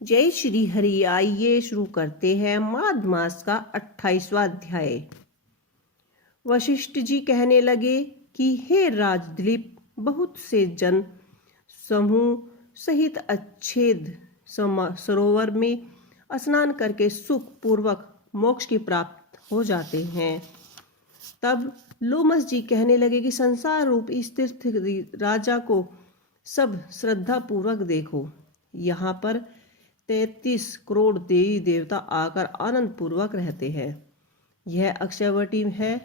जय श्री हरि। आइए शुरू करते हैं माघ मास का 28वां अध्याय। वशिष्ठ जी कहने लगे कि हे राजद्वीप, बहुत से जन समूह सहित अच्छेद सरोवर में स्नान करके सुख पूर्वक मोक्ष की प्राप्त हो जाते हैं। तब लोमस जी कहने लगे कि संसार रूप इस तीर्थ राजा को सब श्रद्धा पूर्वक देखो। यहाँ पर 33 करोड़ देवी देवता आकर आनंद पूर्वक रहते हैं। यह अक्षयवटी है,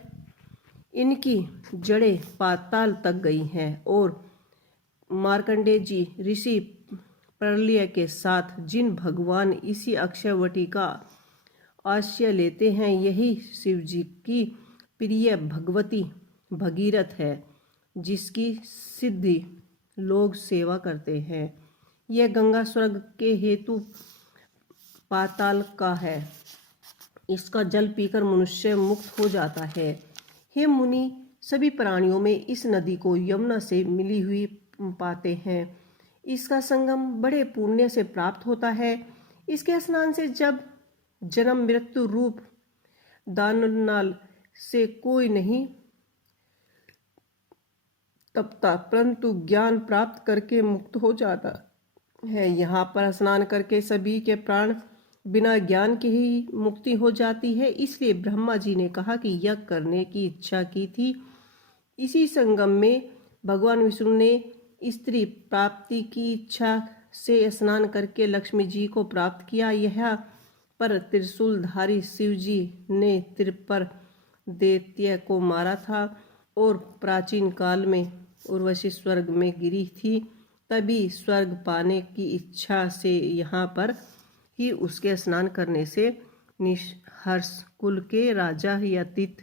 इनकी जड़ें पाताल तक गई हैं और मार्कंडेय जी ऋषि प्रलय के साथ जिन भगवान इसी अक्षयवटी का आश्रय लेते हैं, यही शिव जी की प्रिय भगवती भगीरथ है, जिसकी सिद्धि लोग सेवा करते हैं। यह गंगा स्वर्ग के हेतु पाताल का है, इसका जल पीकर मनुष्य मुक्त हो जाता है। हे मुनि, सभी प्राणियों में इस नदी को यमुना से मिली हुई पाते हैं। इसका संगम बड़े पुण्य से प्राप्त होता है। इसके स्नान से जब जन्म मृत्यु रूप दाननाल से कोई नहीं तपता, परंतु ज्ञान प्राप्त करके मुक्त हो जाता है। यहाँ पर स्नान करके सभी के प्राण बिना ज्ञान के ही मुक्ति हो जाती है। इसलिए ब्रह्मा जी ने कहा कि यज्ञ करने की इच्छा की थी। इसी संगम में भगवान विष्णु ने स्त्री प्राप्ति की इच्छा से स्नान करके लक्ष्मी जी को प्राप्त किया। यह पर त्रिशूलधारी शिव जी ने त्रिपर दैत्य को मारा था और प्राचीन काल में उर्वशी स्वर्ग में गिरी थी। तभी स्वर्ग पाने की इच्छा से यहाँ पर ही उसके स्नान करने से निहर्ष कुल के राजा यतित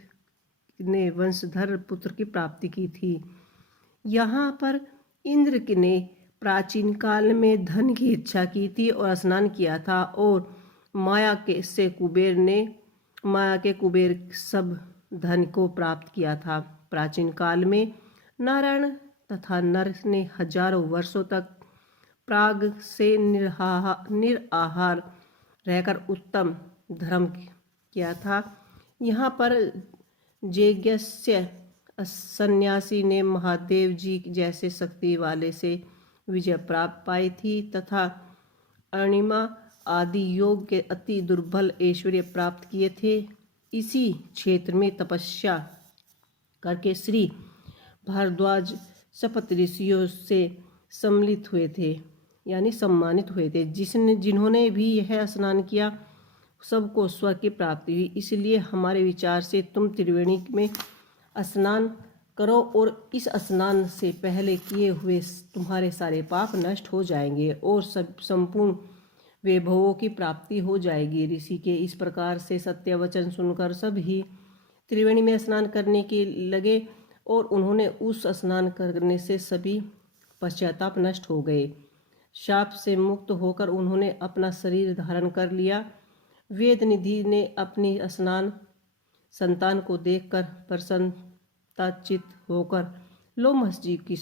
ने वंशधर पुत्र की प्राप्ति की थी। यहाँ पर इंद्र ने प्राचीन काल में धन की इच्छा की थी और स्नान किया था, और माया के कुबेर सब धन को प्राप्त किया था। प्राचीन काल में नारायण तथा नर ने हजारों वर्षों तक प्राग से निराहार रहकर उत्तम धर्म किया था। यहाँ पर जेगस्य सन्यासी ने महादेव जी जैसे शक्ति वाले से विजय प्राप्त पाई थी तथा अणिमा आदि योग के अति दुर्बल ऐश्वर्य प्राप्त किए थे। इसी क्षेत्र में तपस्या करके श्री भारद्वाज शपथ ऋषियों से सम्मिलित हुए थे, यानी सम्मानित हुए थे। जिन्होंने भी यह स्नान किया सबको स्वर्ग की प्राप्ति हुई। इसलिए हमारे विचार से तुम त्रिवेणी में स्नान करो और इस स्नान से पहले किए हुए तुम्हारे सारे पाप नष्ट हो जाएंगे और सब संपूर्ण वैभवों की प्राप्ति हो जाएगी। ऋषि के इस प्रकार से सत्य वचन सुनकर सब ही त्रिवेणी में स्नान करने के लगे और उन्होंने उस स्नान करने से सभी पश्चाताप नष्ट हो गए। शाप से मुक्त होकर उन्होंने अपना शरीर धारण कर लिया। वेद निधि ने अपनी स्नान संतान को देखकर प्रसन्नताचित होकर लोमस जी की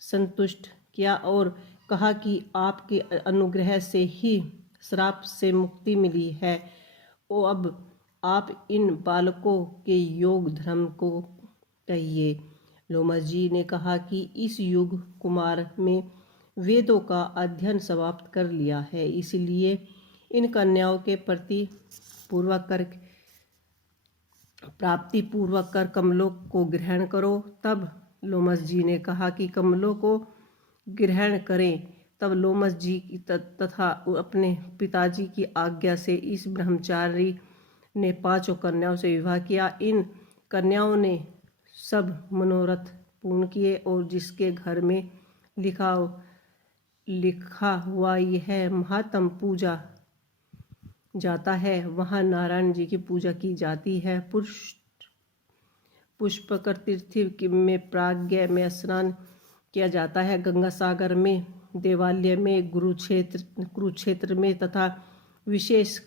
संतुष्ट किया और कहा कि आपके अनुग्रह से ही श्राप से मुक्ति मिली है और अब आप इन बालकों के योग धर्म को कहिए। लोमस जी ने कहा कि इस युग कुमार में वेदों का अध्ययन समाप्त कर लिया है, इसलिए इन कन्याओं के प्रति प्राप्ति पूर्वक कर कमलों को ग्रहण करो। तब लोमस जी ने कहा कि कमलों को ग्रहण करें। तब लोमस जी तथा अपने पिताजी की आज्ञा से इस ब्रह्मचारी ने 5 कन्याओं से विवाह किया। इन कन्याओं ने सब मनोरथ पूर्ण किए और जिसके घर में लिखा हुआ यह महात्म पूजा जाता है, वहाँ नारायण जी की पूजा की जाती है। पुष्कर तीर्थ में प्राग्ञ में स्नान किया जाता है। गंगा सागर में, देवालय में, कुरुक्षेत्र में तथा विशेष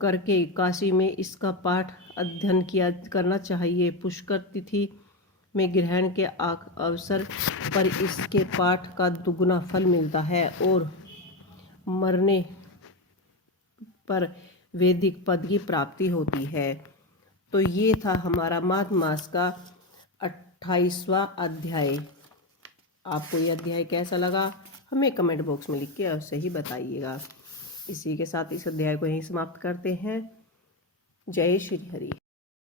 करके काशी में इसका पाठ अध्ययन करना चाहिए। पुष्कर तिथि में ग्रहण के अवसर पर इसके पाठ का दुगुना फल मिलता है और मरने पर वैदिक पद की प्राप्ति होती है। तो ये था हमारा माघ मास का 28वां अध्याय। आपको ये अध्याय कैसा लगा हमें कमेंट बॉक्स में लिख के अवश्य ही बताइएगा। इसी के साथ इस अध्याय को यहीं समाप्त करते हैं। जय श्री हरि।